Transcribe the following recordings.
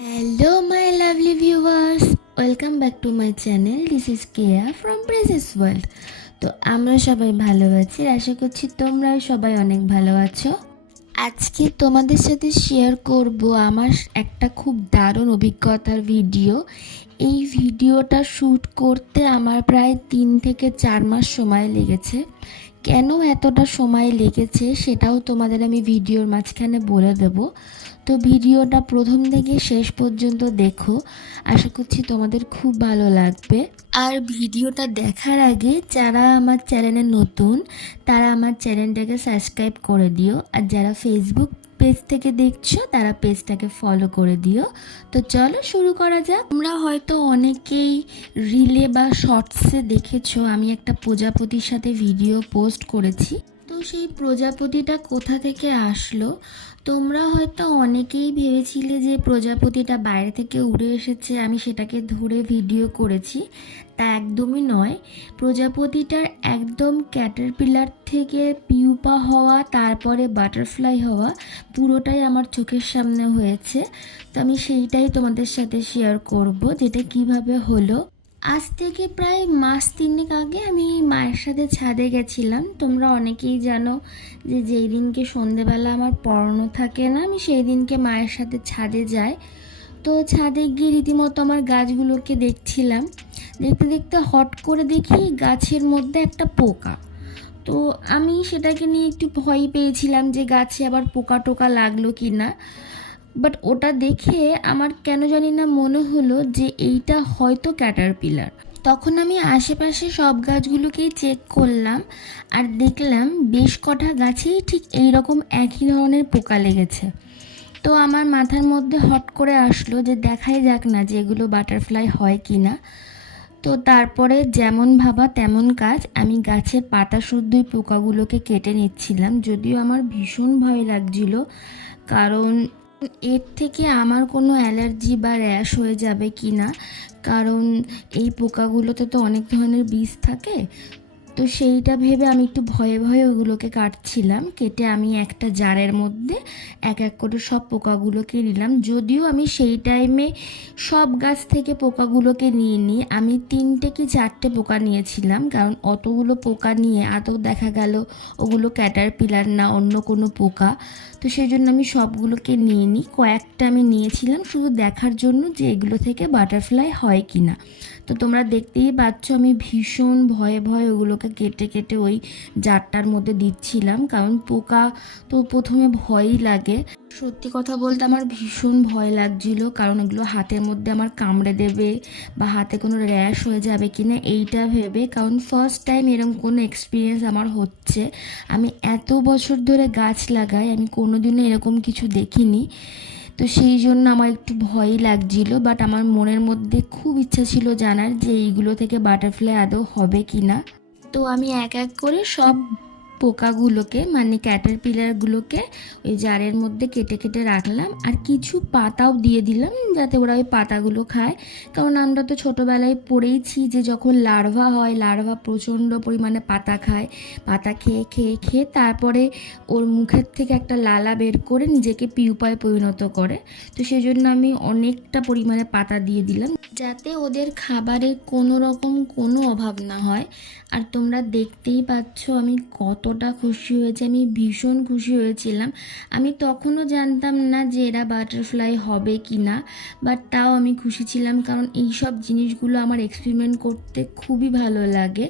Hello my lovely viewers, welcome back to my channel. This is Kia from Princess World. তো আমরা সবাই ভালো আছি, আশা করছি তোমরাও সবাই অনেক ভালো আছো। আজকে তোমাদের সাথে শেয়ার করব আমার একটা খুব দারুণ অভিজ্ঞতার ভিডিও। এই ভিডিওটা শ্যুট করতে আমার প্রায় 3 থেকে 4 মাস সময় লেগেছে। কেন এতটা সময় লেগেছে সেটাও তোমাদের আমি ভিডিওর মাঝখানে বলে দেব। তো ভিডিওটা প্রথম থেকে শেষ পর্যন্ত দেখো, আশা করছি তোমাদের খুব ভালো লাগবে। আর ভিডিওটা দেখার আগে যারা আমার চ্যানেলে নতুন তারা আমার চ্যানেলটাকে সাবস্ক্রাইব করে দিও, আর যারা ফেসবুক পেজ থেকে দেখছো তারা পেজটাকে ফলো করে দিও। তো চলো শুরু করা যাক। তোমরা হয়তো অনেকেই রিলে বা শর্টসে দেখেছো আমি একটা প্রজাপতির সাথে ভিডিও পোস্ট করেছি। তো সেই প্রজাপতিটা কোথা থেকে আসলো? তোমরা হয়তো অনেকেই ভেবেছিলে যে প্রজাপতিটা বাইরে থেকে উড়ে এসেছে, আমি সেটাকে ধরে ভিডিও করেছি। তা একদমই নয়। প্রজাপতিটার একদম ক্যাটারপিলার থেকে পিউপা হওয়া, তারপরে বাটারফ্লাই হওয়া, পুরোটাই আমার চোখের সামনে হয়েছে। তো আমি সেইটাই তোমাদের সাথে শেয়ার করব, যেটা কিভাবে হলো। আজ থেকে প্রায় মাস 3 আগে আমি মায়ের সাথে ছাদে গেছিলাম। তোমরা অনেকেই জানো যে যেই দিনকে সন্ধেবেলা আমার পড়ানো থাকে না, আমি সেই দিনকে মায়ের সাথে ছাদে যাই। তো ছাদে গিয়ে রীতিমতো আমার গাছগুলোকে দেখছিলাম। দেখতে দেখতে হট করে দেখি গাছের মধ্যে একটা পোকা। তো আমি সেটাকে নিয়ে একটু ভয় পেয়েছিলাম যে গাছে আবার পোকা টোকা লাগলো কি না। বাট ওটা দেখে আমার কেন জানি না মনে হলো যে এইটা হয়তো ক্যাটারপিলার। তখন আমি আশেপাশে সব গাছগুলোকেই চেক করলাম, আর দেখলাম বেশ কটা গাছেই ঠিক এই রকম একই ধরনের পোকা লেগেছে। তো আমার মাথার মধ্যে হট করে আসলো যে দেখাই যাক না যে এগুলো বাটারফ্লাই হয় কি না। তো তারপরে যেমন ভাবা তেমন কাজ, আমি গাছের পাতা শুদ্ধই পোকাগুলোকে কেটে নিচ্ছিলাম। যদিও আমার ভীষণ ভয় লাগছিল, কারণ এর থেকে আমার কোনো অ্যালার্জি বা র্যাশ হয়ে যাবে কি না, কারণ এই পোকাগুলোতে তো অনেক ধরনের বিষ থাকে। তো সেইটা ভেবে আমি একটু ভয়ে ভয়ে ওগুলোকে কাটছিলাম। কেটে আমি একটা জারের মধ্যে এক এক করে সব পোকাগুলোকে নিলাম। যদিও আমি সেই টাইমে সব গাছ থেকে পোকাগুলোকে নিয়ে নিই, আমি 3টে কি 4টে পোকা নিয়েছিলাম, কারণ অতগুলো পোকা নিয়ে আদৌ দেখা গেল ওগুলো ক্যাটারপিলার না অন্য কোনো পোকা। তো সেই জন্য আমি সবগুলোকে নিয়ে নিই। কয়েকটা আমি নিয়েছিলাম শুধু দেখার জন্য যে এগুলো থেকে বাটারফ্লাই হয় কি না। তো তোমরা দেখতেই পাচ্ছ আমি ভীষণ ভয়ে ভয়ে ওগুলোকে কেটে কেটে ওই জারটার মধ্যে দিচ্ছিলাম, কারণ পোকা তো প্রথমে ভয়ই লাগে। সত্যি কথা বলতে আমার ভীষণ ভয় লাগছিল, কারণ এগুলো হাতের মধ্যে আমার কামড়ে দেবে বা হাতে কোনো র্যাশ হয়ে যাবে কি না এইটা ভেবে। কারণ ফার্স্ট টাইম এরকম কোনো এক্সপিরিয়েন্স আমার হচ্ছে। আমি এত বছর ধরে গাছ লাগাই, আমি কোনোদিনও এরকম কিছু দেখিনি। তো সেই জন্য আমার একটু ভয়ই লাগছিল, বাট আমার মনের মধ্যে খুব ইচ্ছা ছিল জানার যে এইগুলো থেকে বাটারফ্লাই আদৌ হবে কি না। তো আমি এক এক করে সব পোকাগুলোকে মানে ক্যাটারপিলারগুলোকে ওই জারের মধ্যে কেটে কেটে রাখলাম, আর কিছু পাতাও দিয়ে দিলাম যাতে ওরা ওই পাতাগুলো খায়। কারণ আমরা তো ছোটোবেলায় পড়েইছি যে যখন লার্ভা হয়, লার্ভা প্রচণ্ড পরিমাণে পাতা খায়। পাতা খেয়ে খেয়ে খেয়ে তারপরে ওর মুখের থেকে একটা লালা বের করে নিজেকে পিউপায় পরিণত করে। তো সেই জন্য আমি অনেকটা পরিমাণে পাতা দিয়ে দিলাম যাতে ওদের খাবারের কোনো রকম কোনো অভাব না হয়। আর তোমরা দেখতেই পাচ্ছ আমি কতটা খুশি হয়েছি, আমি ভীষণ খুশি হয়েছিলাম। আমি তখনও জানতাম না যে এরা বাটারফ্লাই হবে কি না, বাট তাও আমি খুশি ছিলাম, কারণ এই সব জিনিসগুলো আমার এক্সপেরিমেন্ট করতে খুবই ভালো লাগে।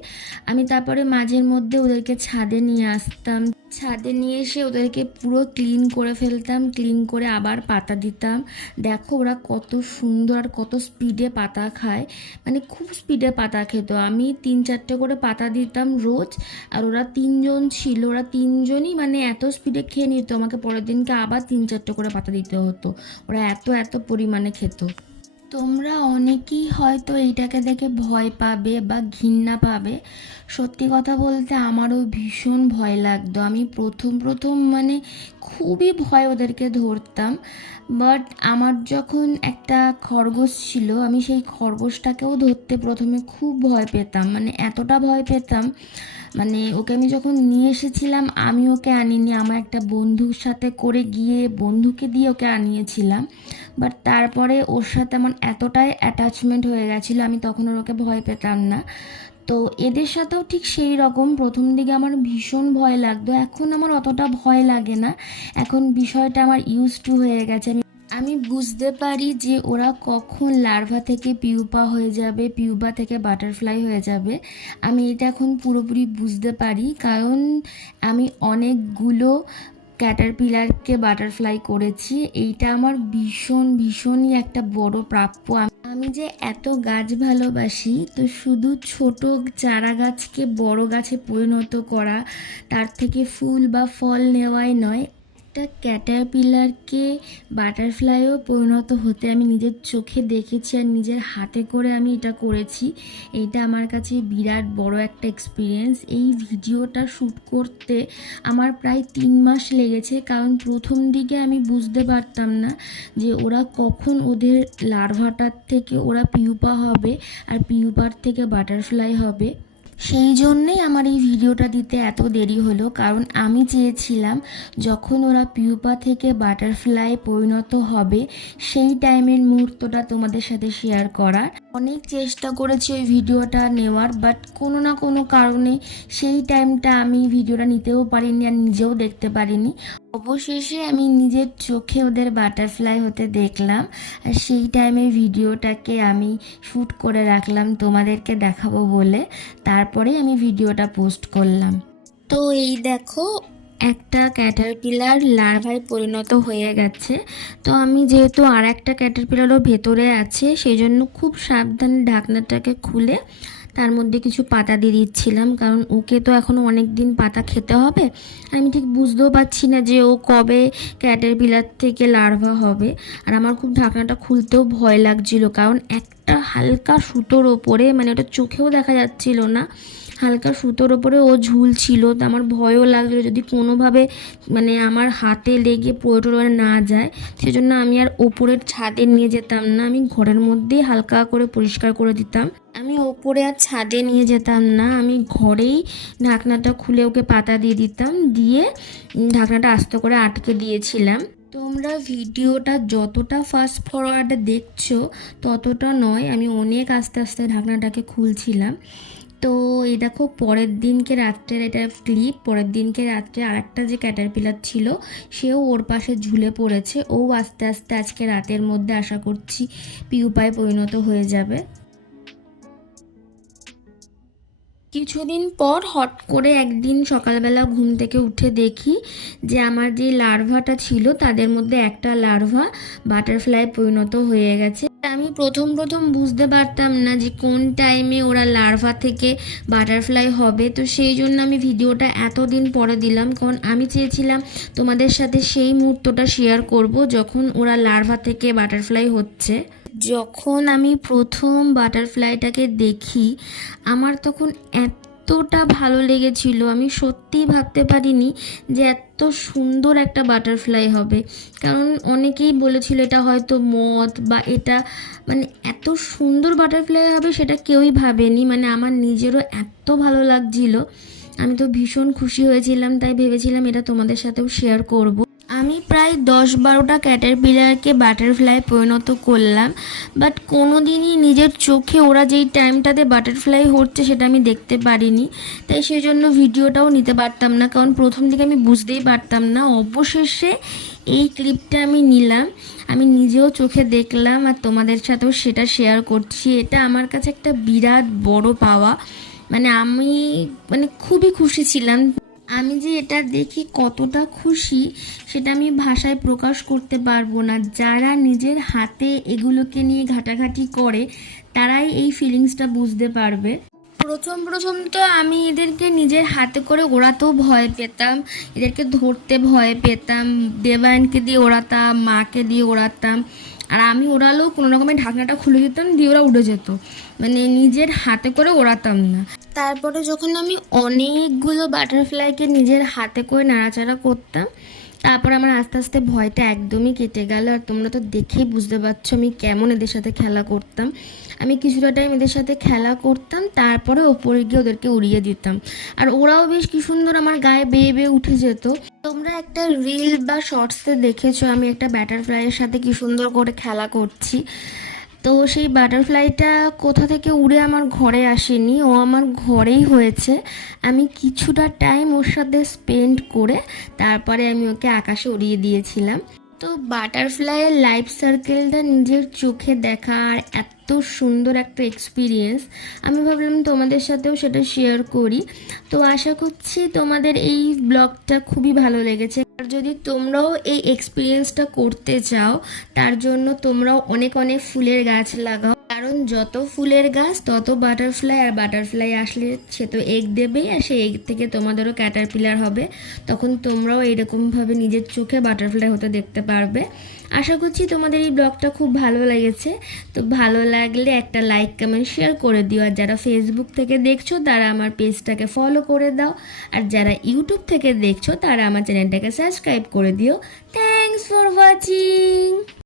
আমি তারপরে মাঝের মধ্যে ওদেরকে ছাদে নিয়ে আসতাম, ছাদে নিয়ে এসে ওদেরকে পুরো ক্লিন করে ফেলতাম, ক্লিন করে আবার পাতা দিতাম। দেখো ওরা কত সুন্দর আর কত স্পিডে পাতা খায়, মানে খুব স্পিডে পাতা খেত। আমি 3-4টে করে পাতা দিতাম রোজ, আর ওরা 3জন ছিল, ওরা 3জনই মানে এত স্পিডে খেয়ে নিত, আমাকে পরের দিনকে আবার 3-4টে করে পাতা দিতে হতো। ওরা এত এত পরিমাণে খেত। তোমরা অনেকেই হয়তো এইটাকে দেখে ভয় পাবে বা ঘৃণা পাবে। সত্যি কথা বলতে আমারও ভীষণ ভয় লাগতো। আমি প্রথম প্রথম মানে খুবই ভয় ওদেরকে ধরতাম। বাট আমার যখন একটা খরগোশ ছিল, আমি সেই খরগোশটাকেও ধরতে প্রথমে খুব ভয় পেতাম, মানে এতটা ভয় পেতাম, মানে ওকে আমি যখন নিয়ে এসেছিলাম আমি ওকে আনিনি, আমার একটা বন্ধুর সাথে করে গিয়ে বন্ধুকে দিয়ে ওকে আনিয়েছিলাম। বাট তারপরে ওর সাথে আমার এতটাই অ্যাটাচমেন্ট হয়ে গেছিলো, আমি তখন ওকে ভয় পেতাম না। তো এদের সাথেও ঠিক সেই রকম, প্রথম দিকে আমার ভীষণ ভয় লাগতো, এখন আমার অতটা ভয় লাগে না। এখন বিষয়টা আমার ইউজ টু হয়ে গেছে। আমি বুঝতে পারি যে ওরা কখন লার্ভা থেকে পিউপা হয়ে যাবে, পিউপা থেকে বাটারফ্লাই হয়ে যাবে। আমি এটা এখন পুরোপুরি বুঝতে পারি, কারণ আমি অনেকগুলো ক্যাটারপিলারকে বাটারফ্লাই করেছি। এইটা আমার ভীষণই একটা বড় প্রাপ্য। আমি যে এত গাছ ভালোবাসি, তো শুধু ছোট চারা গাছকে বড় গাছে পরিণত করা, তার থেকে ফুল বা ফল নেওয়াই নয়, একটা ক্যাটারপিলারকে বাটারফ্লাইও পরিণত হতে আমি নিজের চোখে দেখেছি আর নিজের হাতে করে আমি এটা করেছি। এটা আমার কাছে বিরাট বড় একটা এক্সপিরিয়েন্স। এই ভিডিওটা শ্যুট করতে আমার প্রায় 3 মাস লেগেছে, কারণ প্রথম দিকে আমি বুঝতে পারতাম না যে ওরা কখন ওদের লার্ভাটার থেকে ওরা পিউপা হবে আর পিউপার থেকে বাটারফ্লাই হবে। সেই জন্যেই আমার এই ভিডিওটা দিতে এত দেরি হলো, কারণ আমি চেয়েছিলাম যখন ওরা পিউপা থেকে বাটারফ্লাই পরিণত হবে সেই টাইমের মুহূর্তটা তোমাদের সাথে শেয়ার করার। অনেক চেষ্টা করেছি ওই ভিডিওটা নেওয়ার, বাট কোনো না কোনো কারণে সেই টাইমটা আমি ভিডিওটা নিতেও পারিনি আর নিজেও দেখতে পারিনি। অবশেষে আমি নিজের চোখে ওদের বাটারফ্লাই হতে দেখলাম, আর সেই টাইমের ভিডিওটাকে আমি শ্যুট করে রাখলাম তোমাদেরকে দেখাবো বলে। তারপরে আমি ভিডিওটা পোস্ট করলাম। তো এই দেখো, একটা ক্যাটারপিলার লার্ভায় পরিণত হয়ে গেছে। তো আমি যেহেতু আর একটা ক্যাটারপিলারও ভেতরে আছে, সেই জন্য খুব সাবধানে ঢাকনাটাকে খুলে তার মধ্যে কিছু পাতা দিয়ে দিচ্ছিলাম, কারণ ওকে তো এখনও অনেক দিন পাতা খেতে হবে। আমি ঠিক বুঝতেও পারছি না যে ও কবে ক্যাটারপিলার থেকে লার্ভা হবে। আর আমার খুব ঢাকনাটা খুলতেও ভয় লাগছিল, কারণ একটা হালকা সুতোর ওপরে, মানে ওটা চোখেও দেখা যাচ্ছিল না, হালকা সুতোর ওপরে ও ঝুলছিল। তো আমার ভয়ও লাগলো যদি কোনোভাবে মানে আমার হাতে লেগে পড়ে না যায়, সেজন্য আমি আর ওপরের ছাদে নিয়ে যেতাম না, আমি ঘরের মধ্যেই হালকা করে পরিষ্কার করে দিতাম। আমি ওপরে আর ছাদে নিয়ে যেতাম না, আমি ঘরেই ঢাকনাটা খুলে ওকে পাতা দিয়ে দিতাম, দিয়ে ঢাকনাটা আস্তে করে আটকে দিয়েছিলাম। তোমরা ভিডিওটা যতটা ফাস্ট ফরওয়ার্ডে দেখছো ততটা নয়, আমি অনেক আস্তে আস্তে ঢাকনাটাকে খুলছিলাম। তো এই দেখো, পরের দিনকে রাত্রের এটা ক্লিপ, পরের দিনকে রাত্রে আরেকটা যে ক্যাটারপিলার ছিল সেও ওর পাশে ঝুলে পড়েছে। ও আস্তে আস্তে আজকে রাতের মধ্যে আশা করছি পিউপায় পরিণত হয়ে যাবে। কিছুদিন পর হট করে একদিন সকালবেলা ঘুম থেকে উঠে দেখি যে আমার যে লার্ভাটা ছিল তাদের মধ্যে একটা লার্ভা বাটারফ্লাই পরিণত হয়ে গেছে। আমি প্রথম বুঝতে পারতাম না যে কোন টাইমে ওরা লার্ভা থেকে বাটারফ্লাই হবে। তো সেই জন্য আমি ভিডিওটা এতদিন পরে দিলাম, কারণ আমি চেয়েছিলাম তোমাদের সাথে সেই মুহূর্তটা শেয়ার করব যখন ওরা লার্ভা থেকে বাটারফ্লাই হচ্ছে। যখন আমি প্রথম বাটারফ্লাইটাকে দেখি আমার তখন এতটা ভালো লেগেছিল, আমি সত্যিই ভাবতে পারিনি যে এত সুন্দর একটা বাটারফ্লাই হবে। কারণ অনেকেই বলেছিল এটা হয়তো মথ বা এটা, মানে এত সুন্দর বাটারফ্লাই হবে সেটা কেউই ভাবেনি। মানে আমার নিজেরও এত ভালো লাগছিল, আমি তো ভীষণ খুশি হয়েছিলাম, তাই ভেবেছিলাম এটা তোমাদের সাথেও শেয়ার করব। আমি প্রায় 10-12টা ক্যাটারপিলারকে বাটারফ্লাই পরিণত করলাম, বাট কোনো দিনই নিজের চোখে ওরা যেই টাইমটাতে বাটারফ্লাই হচ্ছে সেটা আমি দেখতে পারিনি। তাই সেই জন্য ভিডিওটাও নিতে পারতাম না, কারণ প্রথম দিকে আমি বুঝতেই পারতাম না। অবশেষে এই ক্লিপটা আমি নিলাম, আমি নিজেও চোখে দেখলাম আর তোমাদের সাথেও সেটা শেয়ার করছি। এটা আমার কাছে একটা বিরাট বড় পাওয়া। মানে আমি খুবই খুশি ছিলাম। আমি যে এটা দেখে কতটা খুশি সেটা আমি ভাষায় প্রকাশ করতে পারবো না। যারা নিজের হাতে এগুলোকে নিয়ে ঘাটাঘাটি করে তারাই এই ফিলিংসটা বুঝতে পারবে। প্রথম তো আমি এদেরকে নিজের হাতে করে ওড়াতেও ভয় পেতাম, এদেরকে ধরতে ভয় পেতাম। দেবায়নকে দিয়ে ওড়াতাম, মাকে দিয়ে ওড়াতাম, আর আমি ওড়ালেও কোনো রকমের ঢাকনাটা খুলে দিতাম, দিয়ে ওরা উড়ে যেত। মানে নিজের হাতে করে ওড়াতাম না। তারপরে যখন আমি অনেকগুলো বাটারফ্লাইকে নিজের হাতে করে নাড়াচাড়া করতাম, তারপর আমার আস্তে আস্তে ভয়টা একদমই কেটে গেল। আর তোমরা তো দেখেই বুঝতে পারছো আমি কেমন এদের সাথে খেলা করতাম। আমি কিছুটা টাইম এদের সাথে খেলা করতাম, তারপরে ওপরে গিয়ে ওদেরকে উড়িয়ে দিতাম। আর ওরাও বেশ কি সুন্দর আমার গায়ে বেয়ে বেয়ে উঠে যেত। তোমরা একটা রিল বা শর্টসে দেখেছো আমি একটা বাটারফ্লাইয়ের সাথে কি সুন্দর করে খেলা করছি। তো সেই বাটারফ্লাইটা কোথা থেকে উড়ে আমার ঘরে আসেনি, ও আমার ঘরেই হয়েছে। আমি কিছুটা টাইম ওর সাথে স্পেন্ড করে তারপরে আমি ওকে আকাশে উড়িয়ে দিয়েছিলাম। তো বাটারফ্লাইয়ের লাইফ সার্কেলটা নিজের চোখে দেখা আর এত সুন্দর একটা এক্সপিরিয়েন্স, আমি ভাবলাম তোমাদের সাথেও সেটা শেয়ার করি। তো আশা করছি তোমাদের এই ব্লগটা খুবই ভালো লেগেছে। আর যদি তোমরাও এই এক্সপিরিয়েন্সটা করতে চাও, তার জন্য তোমরাও অনেক অনেক ফুলের গাছ লাগাও, কারণ যত ফুলের গাছ তত বাটারফ্লাই। আর বাটারফ্লাই আসলে সে তো এগ দেবেই, আর সেই এগ থেকে তোমাদেরও ক্যাটারপিলার হবে। তখন তোমরাও এরকমভাবে নিজের চোখে বাটারফ্লাই হতে দেখতে পারবে। আশা করছি তোমাদের এই ব্লগটা খুব ভালো লেগেছে। তো ভালো লাগলে একটা লাইক কমেন্ট শেয়ার করে দিও। আর যারা ফেসবুক থেকে দেখছো তারা আমার পেজটাকে ফলো করে দাও। আর যারা ইউটিউব থেকে দেখছো তারা আমার চ্যানেলটাকে সাবস্ক্রাইব করে দিও। Thanks for watching.